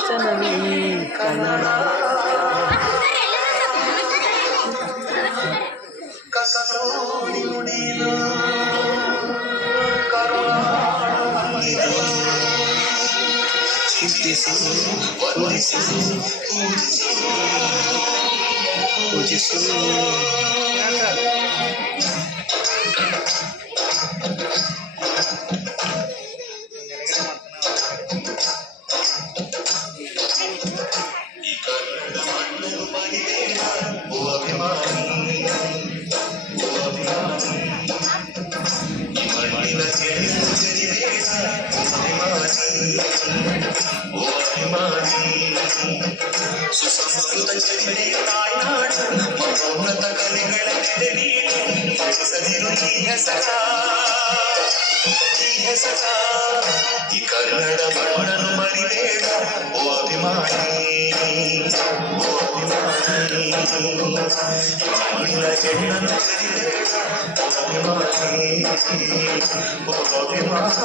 ಕಾಂಚನವೀ ಕನ್ನಡ ಕಸರೋಡಿ ನುಡಿದು ಕರುಣಾಳು ಚಿಂತಿಸು ವಂದಿಸು ಪೂಜಿಸು ಈ ಕನ್ನಡ ಮಣ್ಣು ಮರಿಬೇಡ ಓ ಅಭಿಮಾನಿ ಓ ಅಭಿಮಾನಿ ಈ ಮಣ್ಣಿನ ಗೆಳೆಯರು ಜರಿಬೇಡ ಓ ಅಭಿಮಾನಿ ಸುಸಂಸ್ಕೃತ ಚರಿತೆಯ ತಾಯ್ನಾಡು ಮಹೋನ್ನತ ಕಲೆಗಳ ನೆಲೆ ನೀಡು ಬಯಸದಿರು ಈ ಹೆಸರ ಈ ಕನ್ನಡ ಮಣ್ಣನ್ನು ಮರಿಬೇಡ ಓ ಅಭಿಮಾನಿ ಓ ಅಭಿಮಾನಿ ಈ ಮಣ್ಣಿನ ಹೆಣ್ಣನ್ನು ಮರಿಬೇಡ ಓ ಅಭಿಮಾನಿ ಓ ಅಭಿಮಾನಿ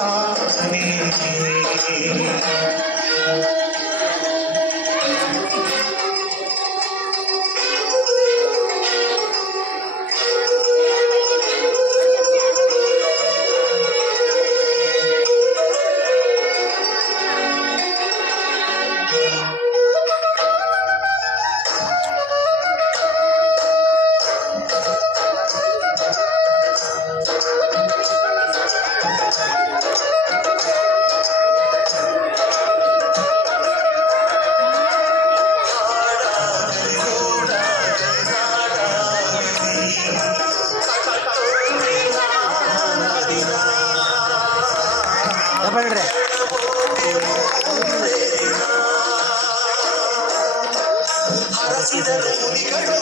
ಹರಸಿದರು ಮುನಿಗಳು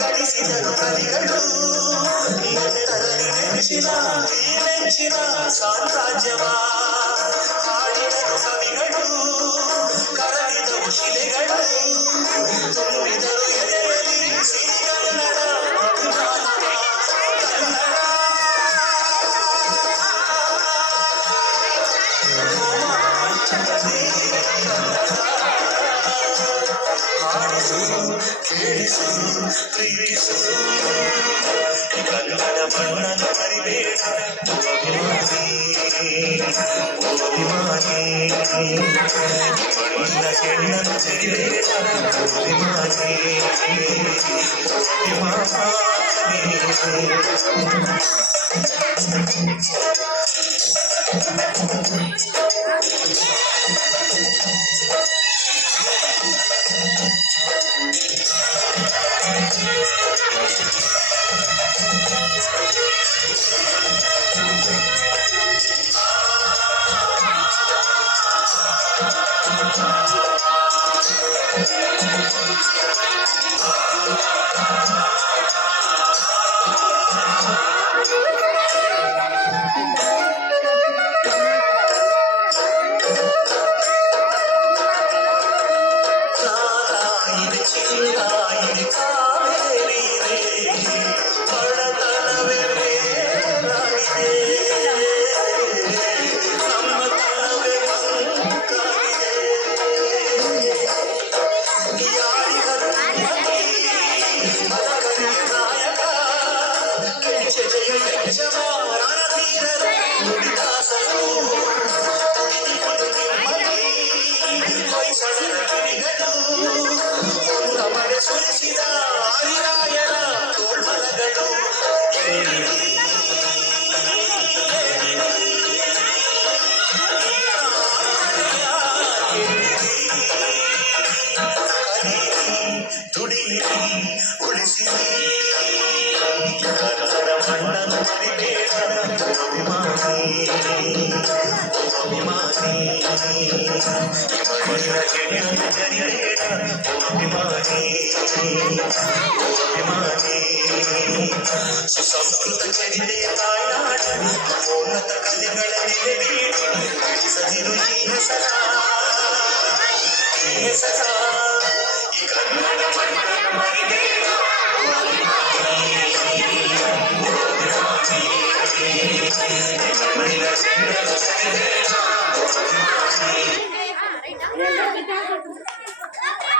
ಕಳಿಸಿದರು ಕಲಿಗಳು ನೆತ್ತರಲ್ಲಿ ನೆಚ್ಚಿನ ಈ ನೆಚ್ಚಿನ ಸಾಮ್ರಾಜ್ಯವ ಹಾಡಿದರು ಕವಿಗಳು ಕರಗಿದವು ಶಿಲೆಗಳು ತುಂಬಿದರು ಎದೆಯಲ್ಲಿ ಸಿರಿಗನ್ನಡ ಅಭಿಮಾನ ಕನ್ನಡ ಹಾಡಿಸು ಕೇಳಿಸು ಪ್ರೀತಿಸು ಕನ್ನಡ ಮಣ್ಣನ್ನು ಮರಿಬೇಡ ಓ ಅಭಿಮಾನಿ ಮಣ್ಣಿನ ಹೆಣ್ಣನ್ನು ಮರಿಬೇಡ ಓ ಅಭಿಮಾನಿ ಸುರಿಸಿದ ಹರಿರಾಯನ ತೋಳ್ಬಲಗಳು ದುಡಿಯಿರಿ ಉಳಿಸಿರಿ ಕನ್ನಡ ಮಣ್ಣನ್ನು ಮರಿಬೇಡ ಅಭಿಮಾನಿ ಅಭಿಮಾನಿ ಮಣ್ಣಿನ ಹೆಣ್ಣನ್ನು ಜರಿಬೇಡ ಅಭಿಮಾನಿ ಅಭಿಮಾನಿ ಸುಸಂಸ್ಕೃತ ಚರಿತೆಯ ತಾಯ್ನಾಡು ಮಹೋನ್ನತ ಕಲೆಗಳ ನೆಲೆ ನೀಡು ಬಯಸದಿರು ಈ ಹೆಸರ ಈ ಕನ್ನಡ ಮಣ್ಣನ್ನು ಮರಿಬೇಡ ಮಣ್ಣಿನ ಹೆಣ್ಣನ್ನು ಜರಿಬೇಡ